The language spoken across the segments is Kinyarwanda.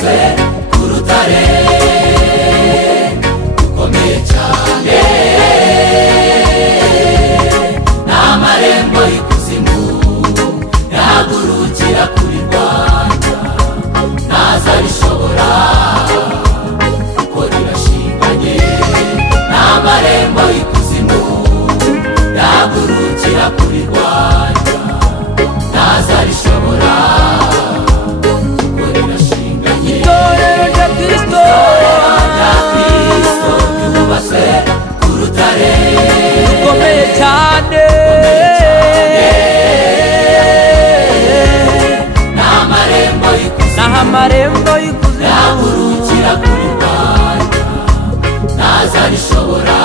yubatswe ku rutare rukomeye cyane, n'amarembo y'ikuzimu yahagurukira kurirwanya, ntazarishobora kuko rirashinganye. N'amarembo y'ikuzimu yahagurukira kurirwanya, ntazarishobora kuko rirashinganye. Itorero rya Kristo ryubatswe ku rutare rukomeye cyane, n'amarembo y'ikuzimu yahagurukira kurirwanya, ntazarishobora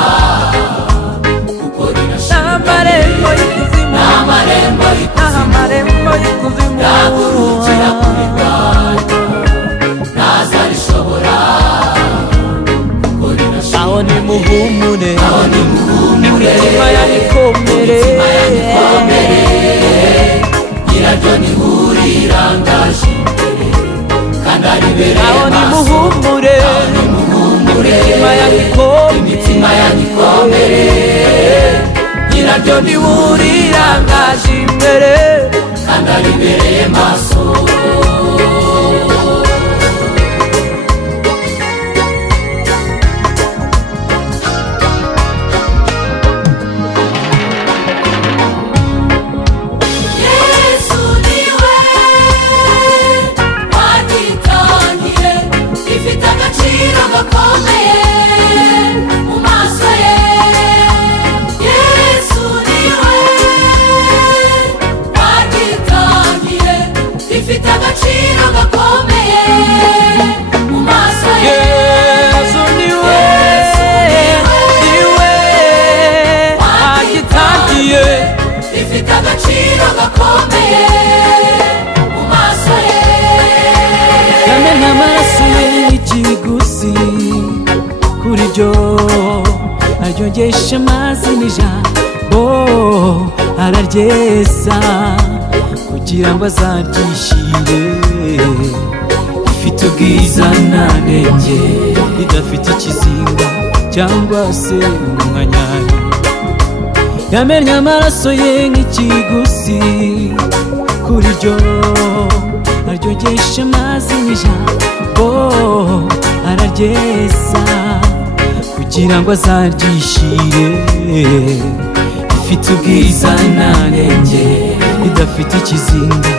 kuko rirashinganye. N'amarembo y'ikuzimu yahagurukira kurirwanya, ntazarishobora kuko rirashinganye. Aho nimuhumure, imitima yanyu ikomere, nyiraryo nihurirangaje imbere kandi aribereye maso. Aho nimuhumure, imitima yanyu ikomere, nyiraryo nihurirangaje imbere kandi aribereye maso. Yamena amaraso ye nk'ikiguzi kuri ryo aryogesha amazi n'ijambo araryeza kugira ngo azaryishire, rifite ubwiza nta nenge, ridafite ikizinga cyangwa se umunkanyari. Yamennye amaraso ye nk'ikiguzi kuri ryo aryogesha amazi n'ijambo araryeza kugira ngo azaryishire, rifite ubwiza nta nenge, ridafite ikizinga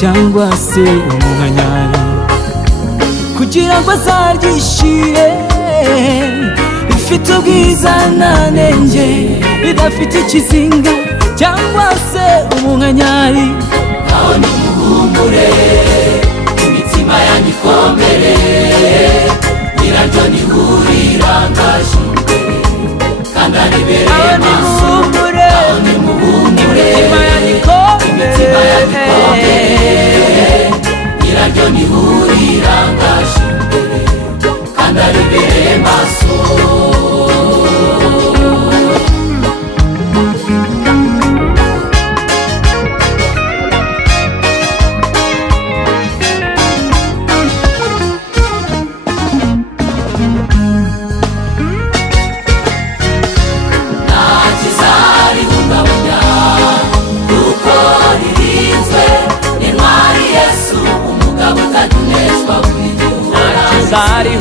cyangwa se umunkanyari. Kugira ngo azaryishire, rifite ubwiza nta nenge, ridafite ikizinga cyangwa se umunkanyari. Aho nimuhumure, imitima yanyu ikomere, nyiraryo nihurirangaje imbere kandi aribereye maso. Aho nimuhumure, imitima yanyu ikomere, nyiraryo nihurirangaje imbere kandi aribereye maso. Zari